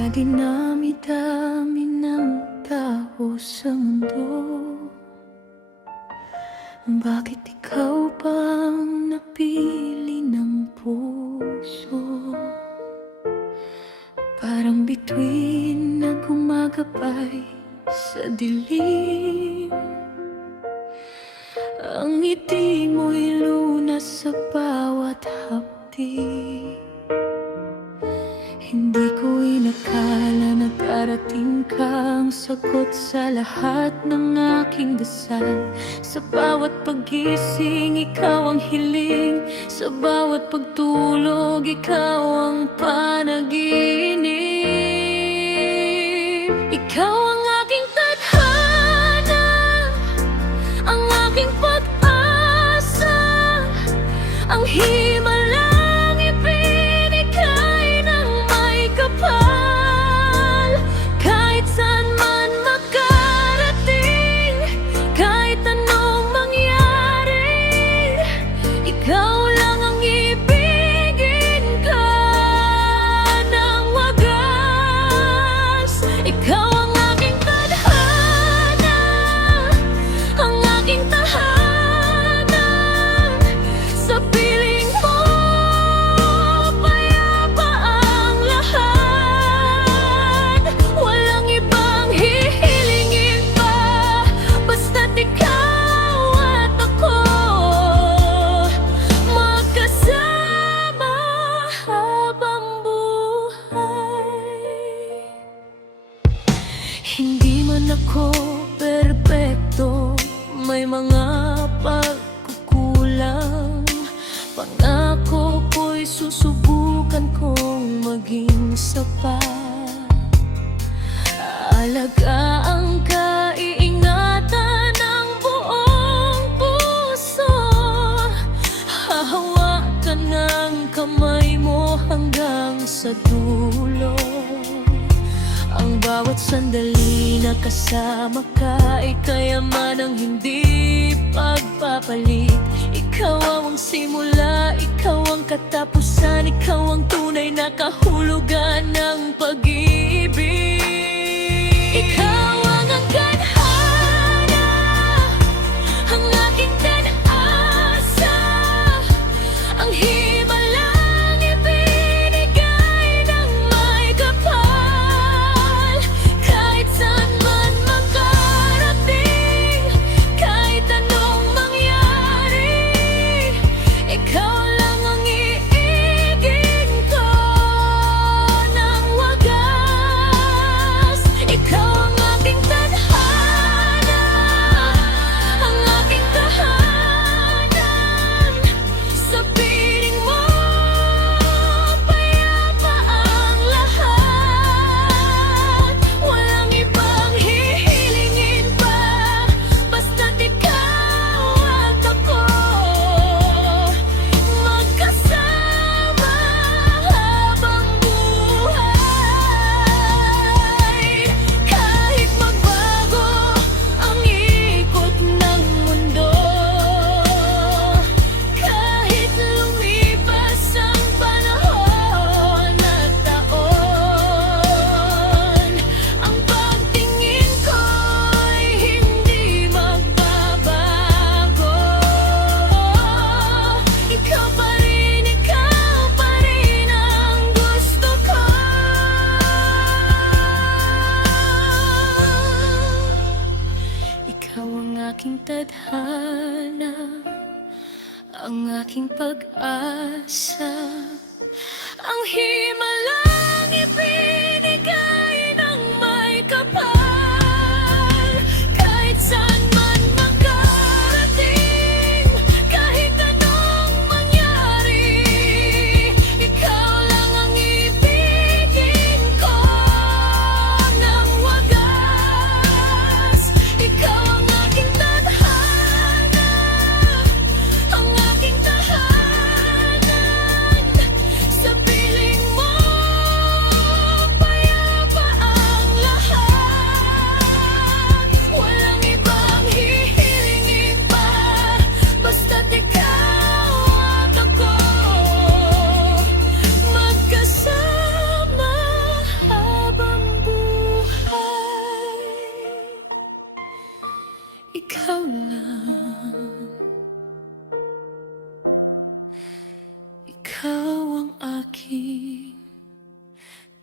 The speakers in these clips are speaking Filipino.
Sa dinami-dami ng tao sa mundo, bakit ikaw pa ang napili ng puso? Parang bituin na gumagabay sa dilim. Ang ngiti mo'y lunas sa bawat hapdi. Hindi ko inakala na darating kang sagot sa lahat ng aking dasal. Sa bawat paggising, ikaw ang hiling. Sa bawat pagtulog, ikaw ang panaginip. Ikaw ang aking tadhana, ang aking pag-asa, ang himalang ibinigay ng may kapal. Kahit saan man makarating, kahit anong mangyari, ikaw lang ang ibigin ka ng wagas. Ikaw ang aking tadhana, ang aking tahanan. Sa piling mo, payapa ang lahat. Walang ibang hihilingin pa, basta't ikaw at ako magkasama habang buhay. Hindi man ako perpekto, may mga pagkukulang. Pangako ko'y susubukan kong maging sapat. Alagaan ka, iingatan ng buong puso. Hahawakan ng kamay mo hanggang sa dulo. Ang bawat sandali na kasama ka ay kayamanang hindi pagpapalit. Ikaw ang simula, ikaw ang katapusan, ikaw ang tunay na kahulugan ng pag-ibig. Ikaw ang angkanhana, ang aking tinaasa, ang himalang ibinigay ng may kapal. Kahit saan man makarating, kahit anong mangyari, ikaw lang ang iigin ko ng wagas. Ikaw ang aking tadhana, ang aking tahanan. Sa piling mo, payapa ang lahat. Walang ibang hihilingin pa, basta't ikaw at ako magkasama habang buhay. Kahit magbago ang ikot ng mundo, kahit lumipas ang panahon at taon, ang pagtingin ko'y hindi magbabago. Ikaw pa rin ang gusto ko. Ikaw ang aking tadhana, ang aking pag-asa, ang himalang ibinigay ng may kapal. Kahit saan man makarating, kahit anong mangyari, ikaw lang ang ibigin ko ng wagas. Ikaw ang aking tadhana, ang aking tahanan. Sa piling mo,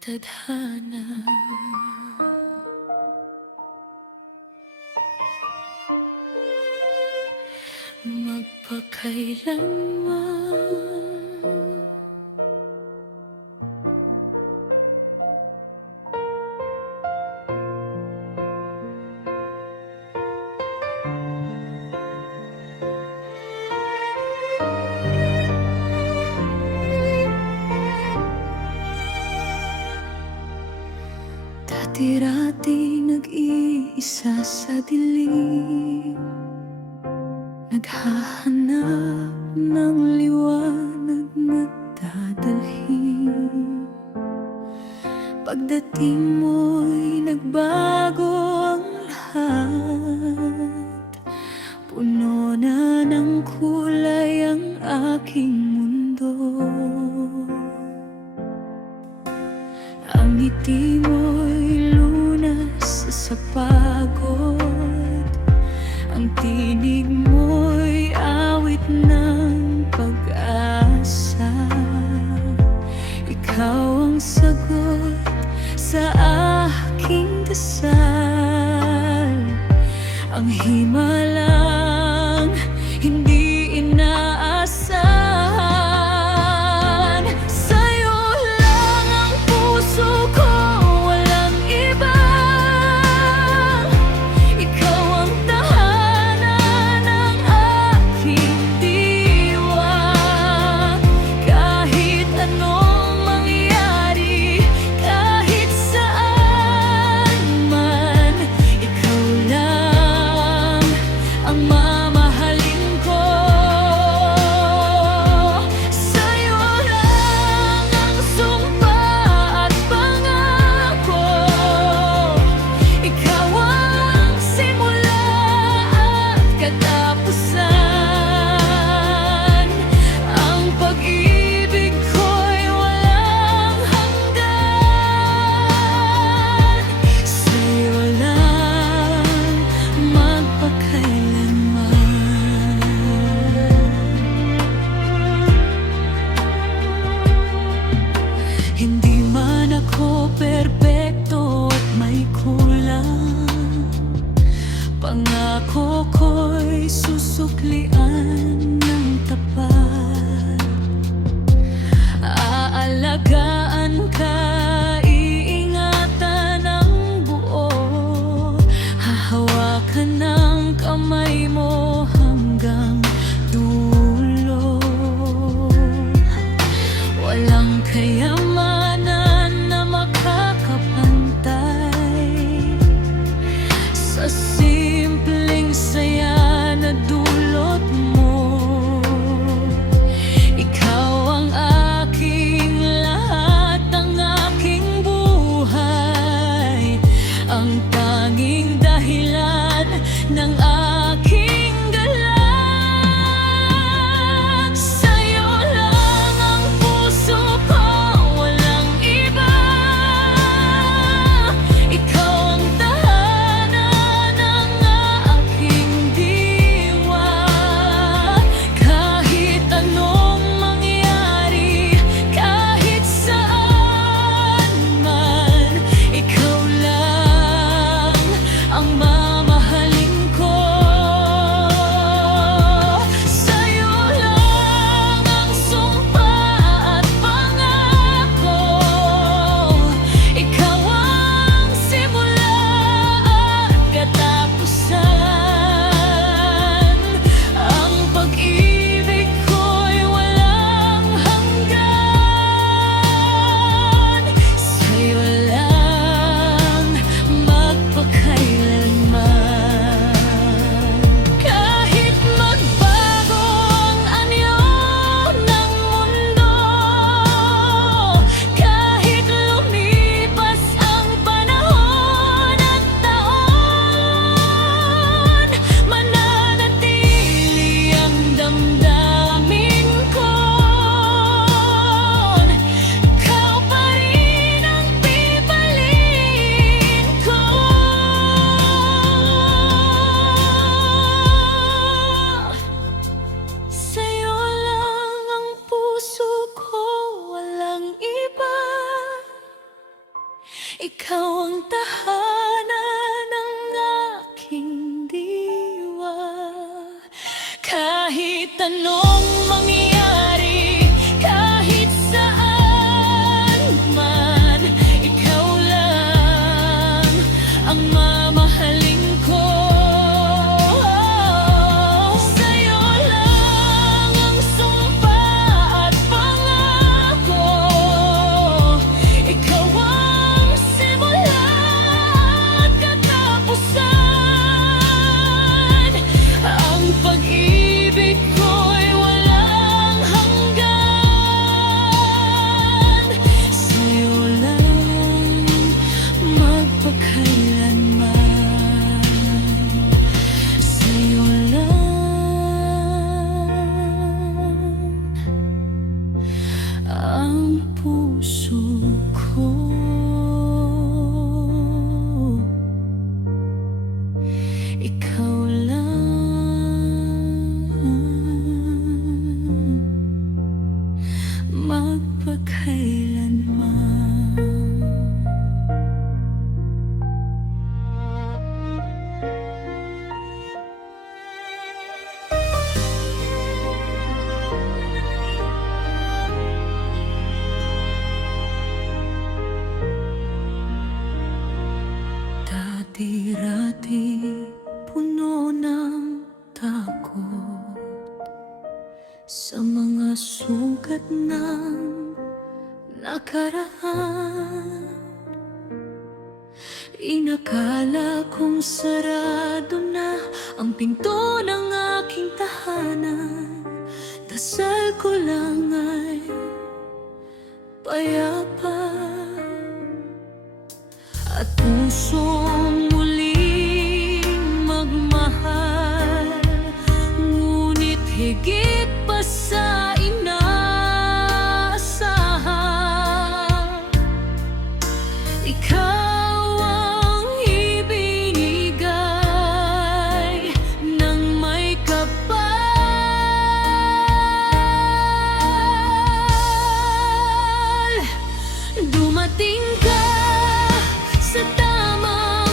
tadhana. Magpakailanman dati-rati nag-iisa sa dilim, naghahanap ng liwanag na dadalhin. Pagdating mo'y nagbago ang lahat, puno na ng kulay ang aking mundo. Ang ngiti mo'y lunas sa pagod, ang tinig mo'y awit ng pag-asa. Ikaw ang sagot sa aking dasal, ang himalang hindi inaasahan. Sa'yo lang ang puso ko, walang iba. Ikaw ang tahanan ng aking diwa. Kahit anong mangyari, kahit saan man, ikaw lang ang tahanan ng aking diwa. Kahit anong mangyari, kahit saan man, ikaw lang ang mamahalin ko. Sa'yo lang ang sumpa at pangako. Ikaw ang simula at katapusan. Ang pag-ibig ko'y walang hanggan. Sa'yo lang magpakailanman. Sa'yo lang ang puso ko. Ikaw lang magpakailanman. Dati-rati puno ng takot sa mga sugat ng nakaraan. Inakala kong sarado na ang pinto ng aking tahanan. Dasal ko lang ay payapa at pusong muling magmahal. Ngunit higit pa sa inaasahan, ikaw ang ibinigay ng may kapal. Dumating ka sa tamang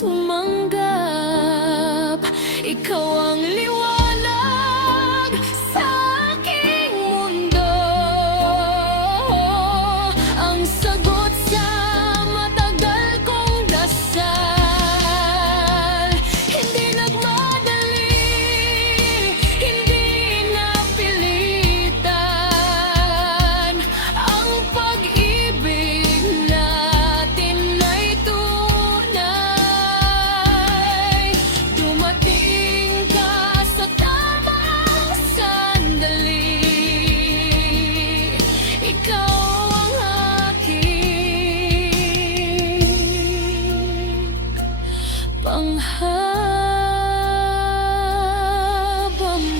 tumanggap. Ikaw ang liwanag sa aking mundo, ang sagot sa matagal kong dasal. Hindi nagmadali, hindi napilitan, ang pag-ibig natin ay tunay. Dumating ka sa tamang sandali, ikaw ang aking panghabang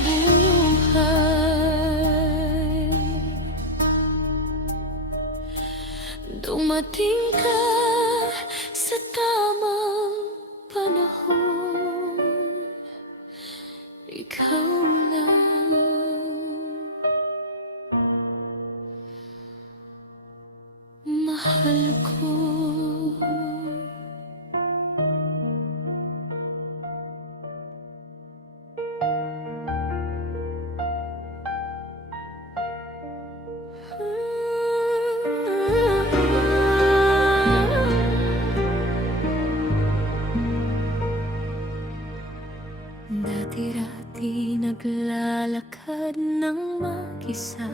buhay. Dumating ka sa tamang panahon, ikaw lang mahal ko. Dati-dati naglalakad ng mag-isa,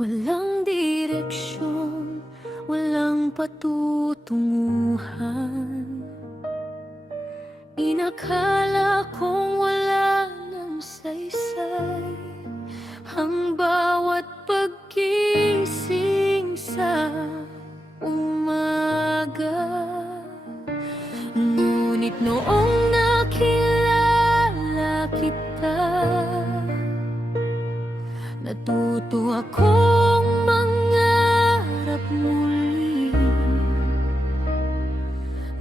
walang direksyon, walang patutunguhan. Inakala kong wala ng saysay ang bawat paggising sa umaga. Ngunit noong nakilala kita, natuto akong mangarap muli.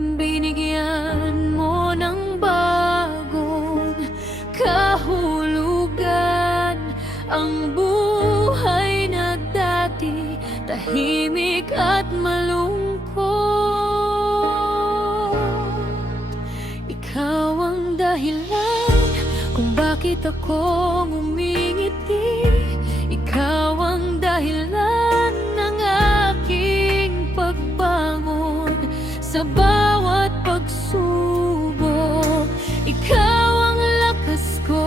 Binigyan mo ng bagong kahulugan ang buhay na dati tahimik at malungkot. Ikaw ang dahilan kung bakit ako ngumingiti. Ikaw ang dahilan ng aking pagbangon sa bawat pagsubok. Ikaw ang lakas ko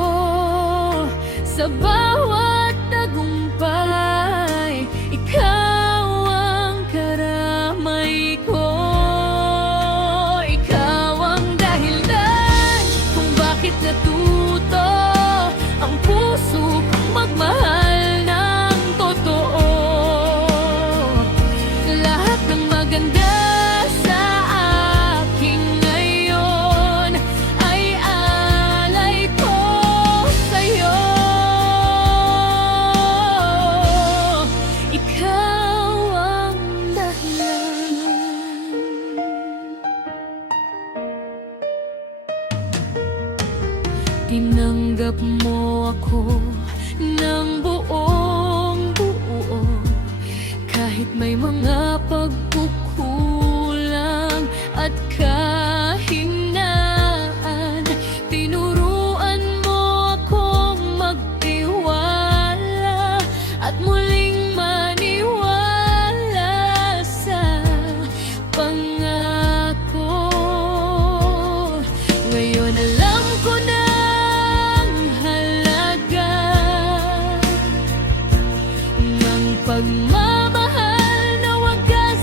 sa bawat tagumpay. Ikaw ang karamay ko. Ikaw ang dahilan kung bakit natuto ang puso kong magmahal ng totoo. Lahat ng maganda sa akin ngayon ay alay ko sa'yo. Ikaw ang dahilan. Tinanggap mo ako ng buong buo, kahit may mga pagkukulang at kahinaan. Tinuruan mo akong magtiwala at muling maniwala sa pangako. Ngayon alam ko na ang halaga ng pagmamahal na wagas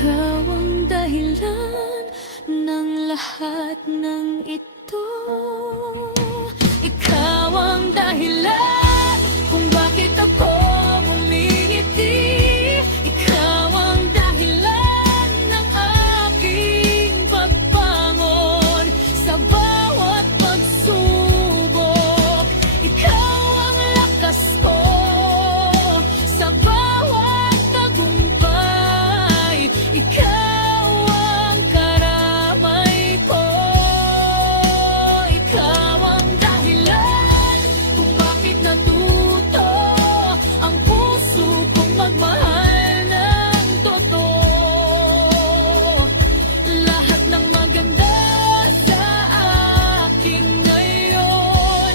Ikaw ang dahilan ng lahat ng ito. Ikaw ang dahilan kung bakit ako ngumingiti. Ikaw ang dahilan ng aking pagbangon sa bawat pagsubok. Ikaw ang lakas ko sa bawat tagumpay. Ikaw ang karamay ko. Ikaw ang dahilan kung bakit natuto ang puso kong magmahal ng totoo. Lahat ng maganda sa akin ngayon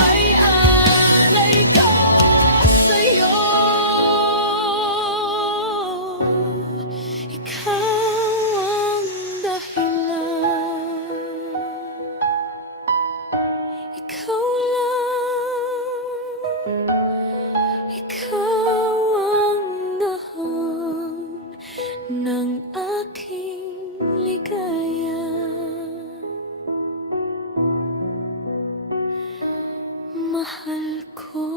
ay alay ko sa'yo. Ikaw ang dahilan. Ikaw lang. Ikaw ang dahon ng aking ligaya. Mahal ko.